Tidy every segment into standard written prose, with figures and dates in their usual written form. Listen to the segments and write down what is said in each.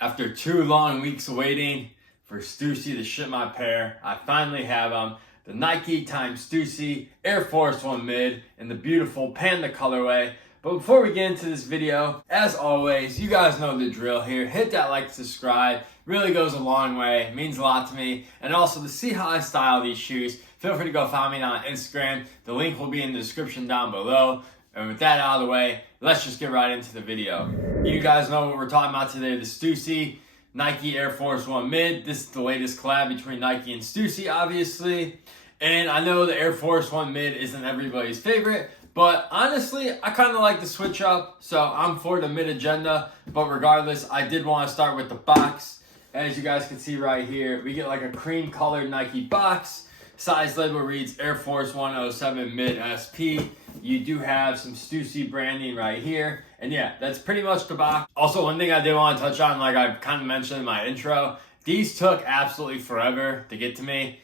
After 2 long weeks waiting for Stussy to ship my pair, I finally have them. The Nike x Stussy Air Force 1 Mid in the beautiful Panda colorway. But before we get into this video, as always, you guys know the drill here. Hit that like, subscribe. Really goes a long way. It means a lot to me. And also to see how I style these shoes, feel free to go follow me on Instagram. The link will be in the description down below. And with that out of the way, let's just get right into the video. You guys know what we're talking about today, the Stussy Nike Air Force 1 Mid. This is the latest collab between Nike and Stussy, obviously. And I know the Air Force 1 Mid isn't everybody's favorite, but honestly, I kind of like to switch up, so I'm for the mid agenda. But regardless, I did want to start with the box. As you guys can see right here, we get like a cream colored Nike box. Size label reads Air Force 107 Mid SP. You do have some Stussy branding right here. And yeah, that's pretty much the box. Also, one thing I did want to touch on, like I kind of mentioned in my intro, these took absolutely forever to get to me.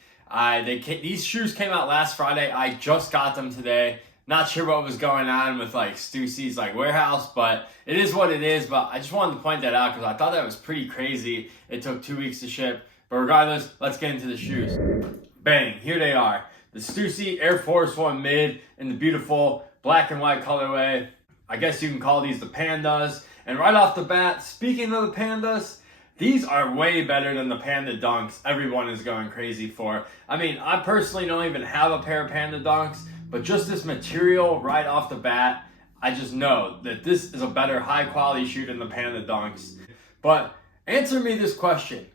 These shoes came out last Friday. I just got them today. Not sure what was going on with like Stussy's like warehouse, but it is what it is. But I just wanted to point that out because I thought that was pretty crazy. It took 2 weeks to ship. But regardless, let's get into the shoes. Bang, here they are. The Stussy Air Force 1 Mid in the beautiful black and white colorway. I guess you can call these the Pandas. And right off the bat, speaking of the Pandas, these are way better than the Panda Dunks everyone is going crazy for. I mean, I personally don't even have a pair of Panda Dunks, but just this material right off the bat, I just know that this is a better high quality shoe than the Panda Dunks. But answer me this question.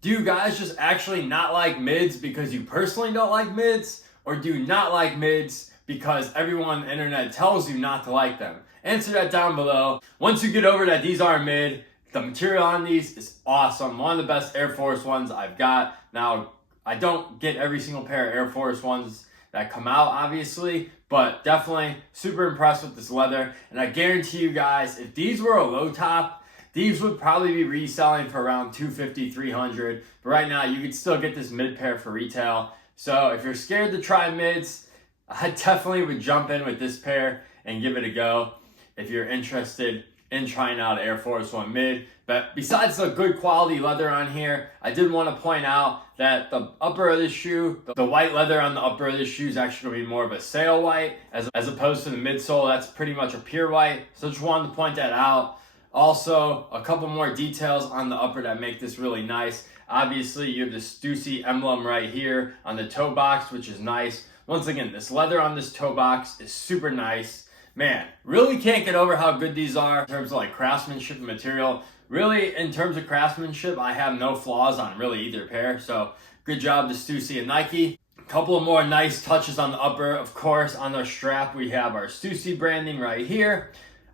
Do you guys just actually not like mids because you personally don't like mids? Or do you not like mids because everyone on the internet tells you not to like them? Answer that down below. Once you get over that these are mid, the material on these is awesome. One of the best Air Force Ones I've got. Now, I don't get every single pair of Air Force Ones that come out, obviously, but definitely super impressed with this leather. And I guarantee you guys, if these were a low top, these would probably be reselling for around $250, $300. But right now, you could still get this mid pair for retail. So if you're scared to try mids, I definitely would jump in with this pair and give it a go if you're interested in trying out Air Force 1 Mid. But besides the good quality leather on here, I did want to point out that the upper of this shoe, the white leather on the upper of this shoe is actually going to be more of a sail white as opposed to the midsole. That's pretty much a pure white. So just wanted to point that out. Also, a couple more details on the upper that make this really nice. Obviously, you have the Stussy emblem right here on the toe box, which is nice. Once again, this leather on this toe box is super nice. Man, really can't get over how good these are in terms of like craftsmanship and material. Really, in terms of craftsmanship, I have no flaws on really either pair. So, good job to Stussy and Nike. A couple of more nice touches on the upper. Of course, on our strap, we have our Stussy branding right here.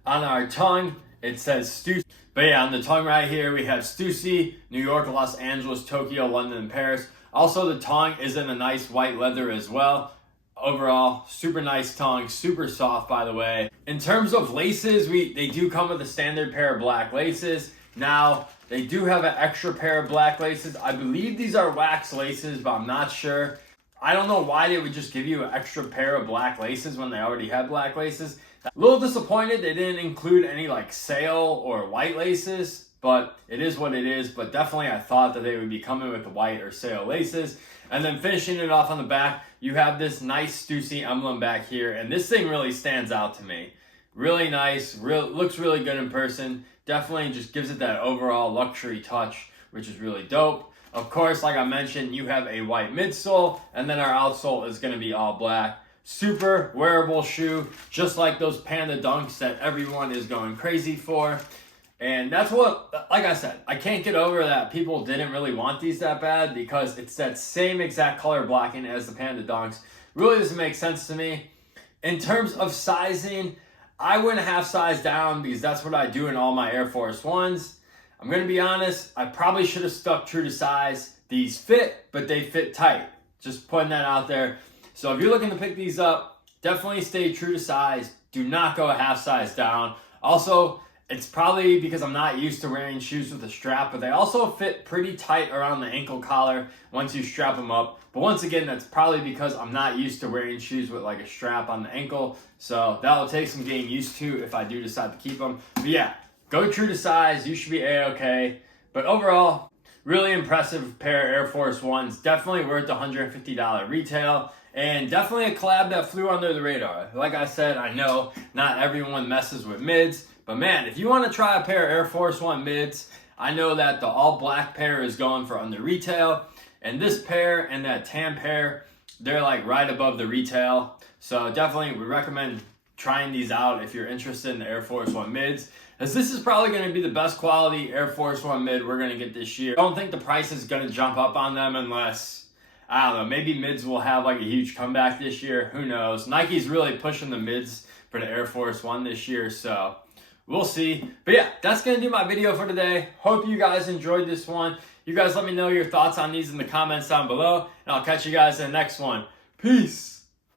On our tongue, it says Stussy. But yeah, on the tongue right here, we have Stussy, New York, Los Angeles, Tokyo, London, and Paris. Also, the tongue is in a nice white leather as well. Overall, super nice tongue, super soft, by the way. In terms of laces, they do come with a standard pair of black laces. Now, they do have an extra pair of black laces. I believe these are wax laces, but I'm not sure. I don't know why they would just give you an extra pair of black laces when they already have black laces. A little disappointed they didn't include any like sail or white laces, but it is what it is. But definitely I thought that they would be coming with the white or sail laces. And then finishing it off on the back, you have this nice Stussy emblem back here. And this thing really stands out to me. Really nice, looks really good in person. Definitely just gives it that overall luxury touch, which is really dope. Of course, like I mentioned, you have a white midsole, and then our outsole is going to be all black. Super wearable shoe, just like those Panda Dunks that everyone is going crazy for. And that's what, like I said, I can't get over that people didn't really want these that bad because it's that same exact color blocking as the Panda Dunks. Really doesn't make sense to me. In terms of sizing, I wouldn't have size down because that's what I do in all my Air Force 1s. I'm going to be honest, I probably should have stuck true to size. These fit, but they fit tight. Just putting that out there. So if you're looking to pick these up, definitely stay true to size. Do not go a half size down. Also, it's probably because I'm not used to wearing shoes with a strap, but they also fit pretty tight around the ankle collar once you strap them up. But once again, that's probably because I'm not used to wearing shoes with like a strap on the ankle. So that'll take some getting used to if I do decide to keep them. But yeah, go true to size. You should be A-okay. But overall, really impressive pair of Air Force Ones. Definitely worth the $150 retail. And definitely a collab that flew under the radar. Like I said, I know not everyone messes with mids. But man, if you want to try a pair of Air Force One mids, I know that the all black pair is going for under retail. And this pair and that tan pair, they're like right above the retail. So definitely we recommend trying these out if you're interested in the Air Force One mids, as this is probably going to be the best quality Air Force One mid we're going to get this year. I don't think the price is going to jump up on them unless, I don't know, maybe mids will have like a huge comeback this year. Who knows? Nike's really pushing the mids for the Air Force One this year, so we'll see. But yeah, that's going to do my video for today. Hope you guys enjoyed this one. You guys let me know your thoughts on these in the comments down below, and I'll catch you guys in the next one. Peace!